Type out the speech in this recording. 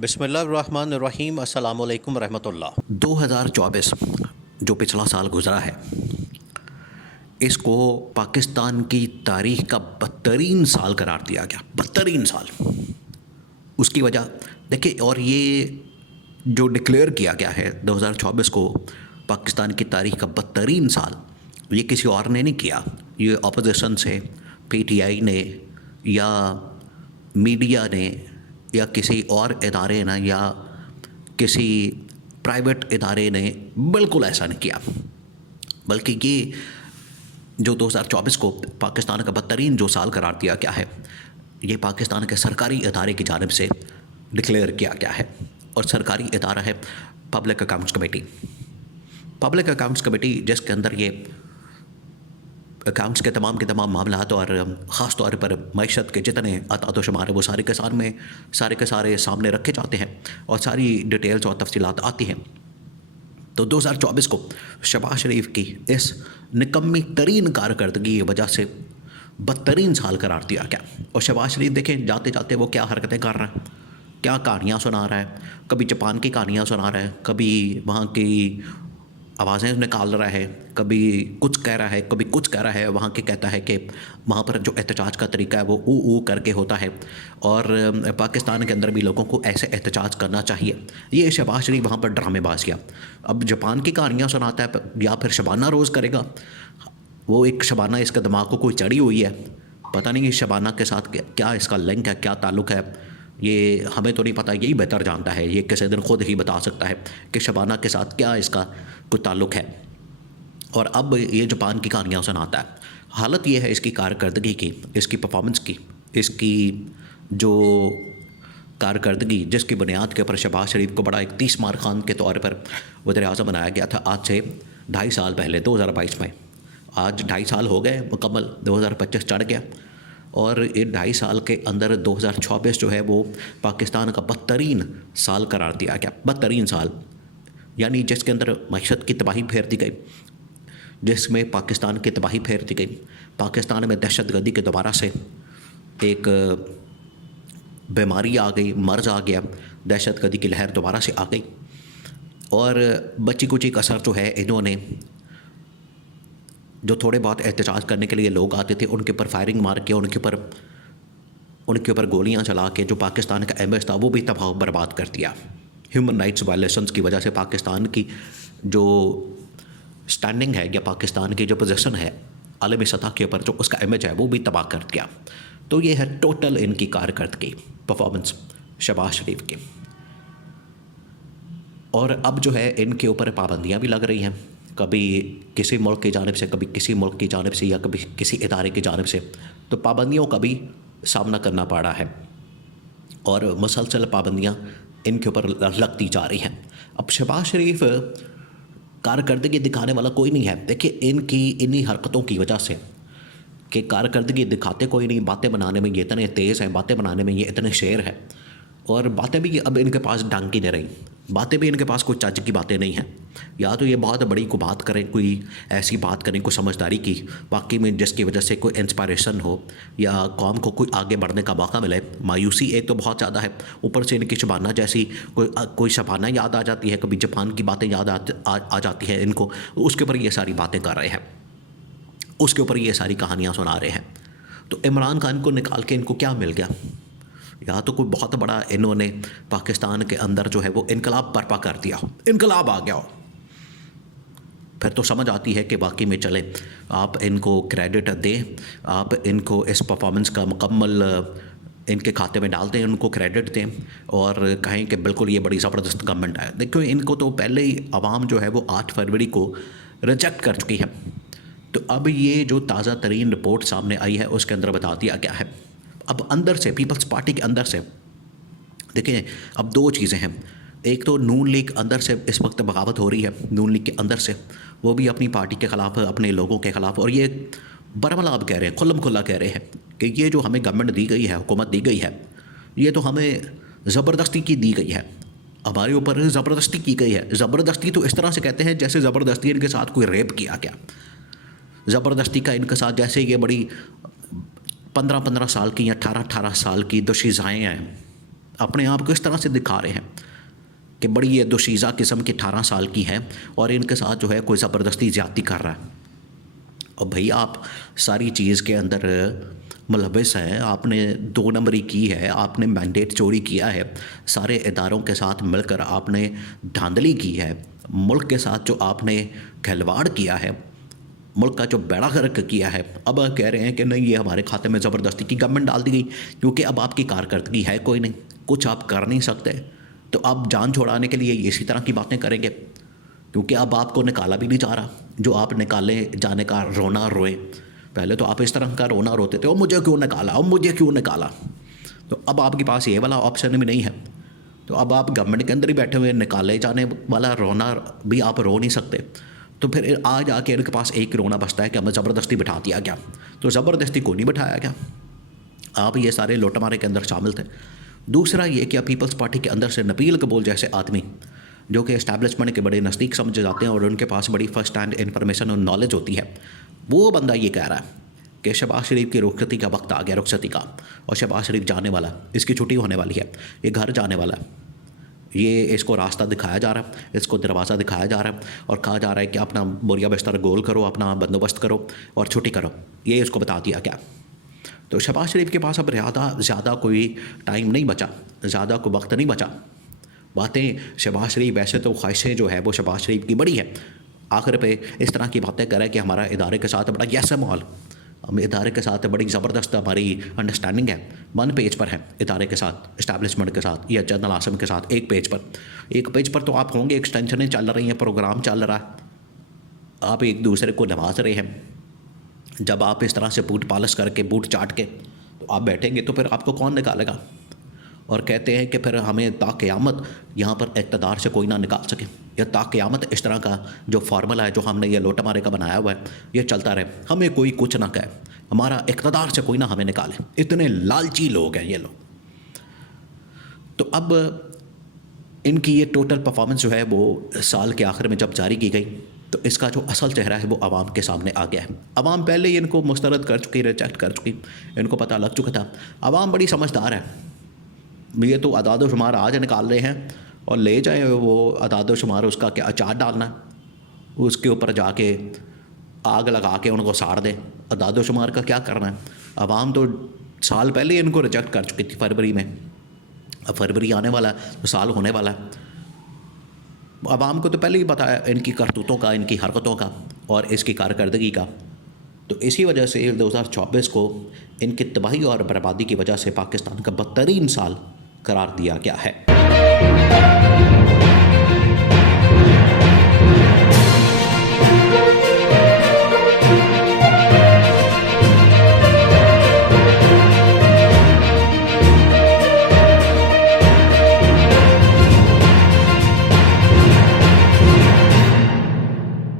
बिस्मिल्लाहिर्रहमानिर्रहीम अस्सलामु अलैकुम रहमतुल्लाह। 2024 जो पिछला साल गुज़रा है, इसको पाकिस्तान की तारीख़ का बदतरीन साल करार दिया गया। बदतरीन साल। उसकी वजह देखिए, और ये जो डिक्लेयर किया गया है 2024 को पाकिस्तान की तारीख़ का बदतरीन साल, ये किसी और ने नहीं किया। ये अपोजिशन से, पीटीआई ने या मीडिया ने या किसी और इदारे ने या किसी प्राइवेट इदारे ने बिल्कुल ऐसा नहीं किया। बल्कि ये जो 2024 को पाकिस्तान का बदतरीन जो साल करार दिया गया है, ये पाकिस्तान के सरकारी इदारे की जानिब से डिक्लेयर किया गया है। और सरकारी इदारा है public accounts committee. Public accounts committee जिसके अंदर ये अकाउंट्स के तमाम मामलात और ख़ास तौर पर मईशत के जितने अताद शुमार है वो सारे के सारे सामने रखे जाते हैं और सारी डिटेल्स और तफसीलात आती हैं। तो 2024 को शहबाज शरीफ की इस निकम्मी तरीन कारकर्दगी की वजह से बदतरीन साल करार दिया गया। और शहबाज शरीफ देखें, जाते जाते वो क्या हरकतें कर रहा है, क्या कहानियाँ सुना रहा है। कभी जापान की कहानियाँ सुना रहा है, कभी वहाँ की आवाज़ें निकाल रहा है, कभी कुछ कह रहा है, कभी कुछ कह रहा है। वहाँ के कहता है कि वहाँ पर जो एहतजाज का तरीका है वो ऊ करके होता है और पाकिस्तान के अंदर भी लोगों को ऐसे एहतजाज करना चाहिए। ये शहबाज शरीफ वहाँ पर ड्रामेबाज किया। अब जापान की कहानियाँ सुनाता है या फिर शबाना रोज़ करेगा। वो एक शबाना, इसके दिमाग को कोई चढ़ी हुई है, पता नहीं इस शबाना के साथ क्या इसका लिंक है, क्या ताल्लुक़ है, ये हमें तो नहीं पता। यही बेहतर जानता है, ये किसी दिन खुद ही बता सकता है कि शबाना के साथ क्या इसका कोई ताल्लुक़ है। और अब ये जापान की कहानियाँ सुनाता है। हालत ये है इसकी कारकर्दगी की, इसकी परफॉर्मेंस की, इसकी जो कारकर्दगी जिसकी बुनियाद के ऊपर शहबाज शरीफ को बड़ा एक 30 मार खान के तौर पर वज़ीर-ए-आज़म बनाया गया था आज से 2.5 साल पहले 2022 में। आज 2.5 साल हो गए मुकम्मल, 2025 चढ़ गया और ये 2.5 साल के अंदर 2024 जो है वो पाकिस्तान का बदतरीन साल करार दिया गया। बदतरीन साल यानी जिसके अंदर मईशत की तबाही फेर दी गई, जिसमें पाकिस्तान की तबाही फेर दी गई। पाकिस्तान में दहशतगर्दी के दोबारा से एक बीमारी आ गई, मर्ज आ गया, दहशतगर्दी की लहर दोबारा से आ गई। और बच्ची कुची कसर जो है, इन्होंने जो थोड़े बहुत एहतजाज करने के लिए लोग आते थे उनके ऊपर फायरिंग मार के, उनके ऊपर गोलियां चला के जो पाकिस्तान का इमेज था वो भी तबाह बर्बाद कर दिया। ह्यूमन राइट्स वायलेशंस की वजह से पाकिस्तान की जो स्टैंडिंग है या पाकिस्तान की जो पोजीशन है आलमी सतह के ऊपर, जो उसका इमेज है वो भी तबाह कर दिया। तो ये है टोटल इनकी कारकर्दगी, परफॉर्मेंस शहबाज शरीफ की। और अब जो है इनके ऊपर पाबंदियाँ भी लग रही हैं, कभी किसी मुल्क की जानिब से, कभी किसी मुल्क की जानिब से या कभी किसी इदारे की जानिब से। तो पाबंदियों का भी सामना करना पड़ा है और मुसलसल पाबंदियाँ इनके ऊपर लगती जा रही हैं। अब शहबाज शरीफ कारकर्दगी दिखाने वाला कोई नहीं है। देखिए, इनकी इन्हीं हरकतों की वजह से कि कारकर्दगी दिखाते कोई नहीं, बातें बनाने में ये इतने तेज़ हैं, बातें बनाने में ये इतने शेर हैं और बातें भी अब इनके पास ढंग की नहीं रही। बातें भी इनके पास कोई चज की बातें नहीं हैं। या तो ये बहुत बड़ी को बात करें, कोई ऐसी बात करें, कोई समझदारी की वाकई में जिसकी वजह से कोई इंस्पायरेशन हो या कौम को कोई आगे बढ़ने का मौका मिले। मायूसी एक तो बहुत ज़्यादा है, ऊपर से इनकी शबाना जैसी कोई शबाना याद आ जाती है, कभी जापान की बातें याद आ जाती है इनको, उसके ऊपर ये सारी बातें कर रहे हैं, उसके ऊपर ये सारी कहानियाँ सुना रहे हैं। तो इमरान खान को निकाल के इनको क्या मिल गया? या तो कोई बहुत बड़ा इन्होंने पाकिस्तान के अंदर जो है वो इनकलाब बर्पा कर दिया हो, इनकलाब आ गया हो, फिर तो समझ आती है कि वाकई में चले आप इनको क्रेडिट दें, आप इनको इस परफॉर्मेंस का मुकम्मल इनके खाते में डाल दें, उनको क्रेडिट दें और कहें कि बिल्कुल ये बड़ी ज़बरदस्त गवर्नमेंट है। देखो, इनको तो पहले ही आवाम जो है वो 8 फरवरी को रिजेक्ट कर चुकी है। तो अब ये जो ताज़ा तरीन रिपोर्ट सामने आई है उसके अंदर बता दिया गया है। अब अंदर से, पीपल्स पार्टी के अंदर से देखिए, अब 2 चीज़ें हैं। एक तो नून लीग अंदर से इस वक्त बगावत हो रही है, नून लीग के अंदर से वो भी अपनी पार्टी के ख़िलाफ़, अपने लोगों के ख़िलाफ़, और ये बरमलाब कह रहे हैं, खुल्लम खुल्ला कह रहे हैं कि ये जो हमें गवर्नमेंट दी गई है, हुकूमत दी गई है, ये तो हमें ज़बरदस्ती की दी गई है, हमारे ऊपर ज़बरदस्ती की गई है। ज़बरदस्ती तो इस तरह से कहते हैं जैसे ज़बरदस्ती इनके साथ कोई रेप किया गया। ज़बरदस्ती का इनके साथ जैसे ये बड़ी 15-15 साल की या 18-18 साल की दोशीज़ाएँ हैं, अपने आप को इस तरह से दिखा रहे हैं कि बड़ी ये दोशीज़ा किस्म की 18 साल की है और इनके साथ जो है कोई ज़बरदस्ती ज़्यादती कर रहा है। और भाई आप सारी चीज़ के अंदर मुलविस हैं, आपने 2 नंबरी की है, आपने मैंडेट चोरी किया है, सारे इदारों के साथ मिलकर आपने धांधली की है, मुल्क के साथ जो आपने खिलवाड़ किया है, मुल्क का जो बेड़ा गर्क किया है। अब कह रहे हैं कि नहीं ये हमारे खाते में ज़बरदस्ती की गवर्नमेंट डाल दी गई क्योंकि अब आपकी कारकर्दगी है कोई नहीं, कुछ आप कर नहीं सकते, तो अब जान छुड़ाने के लिए इसी तरह की बातें करेंगे क्योंकि अब आपको निकाला भी नहीं जा रहा। जो आप निकाले जाने का रोना रोए, पहले तो आप इस तरह का रोना रोते थे, ओ मुझे क्यों निकाला, ओ मुझे क्यों निकाला। तो अब आपके पास ये वाला ऑप्शन भी नहीं है, तो अब आप गवर्नमेंट के अंदर ही बैठे हुए, निकाले जाने वाला रोना भी आप रो नहीं सकते। तो फिर आज आके इनके पास एक रोना बचता है कि हमें ज़बरदस्ती बिठा दिया गया। तो ज़बरदस्ती को नहीं बिठाया गया, आप ये सारे लूटमारे के अंदर शामिल थे। दूसरा ये कि पीपल्स पार्टी के अंदर से नबील कबूल जैसे आदमी जो कि इस्टेब्लिशमेंट के बड़े नज़दीक समझे जाते हैं और उनके पास बड़ी फर्स्ट हैंड इन्फॉर्मेशन और नॉलेज होती है, वो बंदा ये कह रहा है कि शहबाज शरीफ की रुखसती का वक्त आ गया, रुखसती का, और शहबाज शरीफ जाने वाला है, इसकी छुट्टी होने वाली है, ये घर जाने वाला है, ये इसको रास्ता दिखाया जा रहा है, इसको दरवाज़ा दिखाया जा रहा है और कहा जा रहा है कि अपना बोरिया बिस्तर गोल करो, अपना बंदोबस्त करो और छुट्टी करो, ये इसको बता दिया गया। तो शहबाज शरीफ के पास अब ज़्यादा कोई टाइम नहीं बचा, ज़्यादा कोई वक्त नहीं बचा। बातें शहबाज शरीफ वैसे तो ख्वाहिशें जो है वो शहबाज शरीफ की बड़ी है, आखिर पे इस तरह की बातें करें कि हमारा इदारे के साथ बड़ा यस माहौल, हम इदारे के साथ बड़ी ज़बरदस्त हमारी अंडरस्टैंडिंग है, 1 पेज पर है इदारे के साथ, इस्टेब्लिशमेंट के साथ या जनरल आसम के साथ, एक पेज पर तो आप होंगे, एक्सटेंशनें चल रही हैं, प्रोग्राम चल रहा है, आप एक दूसरे को नवाज रहे हैं। जब आप इस तरह से बूट पॉलिश करके, बूट चाट के तो आप बैठेंगे तो फिर आपको कौन निकालेगा। और कहते हैं कि फिर हमें ताक़यामत यहाँ पर इक़्तिदार से कोई ना निकाल सके, या ताक़यामत इस तरह का जो फार्मूला है जो हमने ये लोटमारे का बनाया हुआ है ये चलता रहे, हमें कोई कुछ ना कहे, हमारा इक़्तिदार से कोई ना हमें निकाले। इतने लालची लोग हैं ये लोग। तो अब इनकी ये टोटल परफॉर्मेंस जो है वो साल के आखिर में जब जारी की गई तो इसका जो असल चेहरा है वो आवाम के सामने आ गया है। आवाम पहले ही इनको मुस्तरद कर चुकी, रिजेक्ट कर चुकी, इनको पता लग चुका था। आवाम बड़ी समझदार है, ये तो अदाद शुमार आज निकाल रहे हैं और ले जाए वो अदाद शुमार, उसका क्या अचार डालना, उसके ऊपर जाके आग लगा के उनको साड़ दें, अदाद शुमार का क्या करना है। आवाम तो साल पहले इनको रिजेक्ट कर चुकी थी फरवरी में, अब फरवरी आने वाला है तो साल होने वाला है। आवाम को तो पहले ही पता है इनकी करतूतों का, इनकी हरकतों का और इसकी कारकर्दगी का। तो इसी वजह से 2024 को इनकी तबाही और बर्बादी की वजह से पाकिस्तान का बदतरीन साल करार दिया गया है।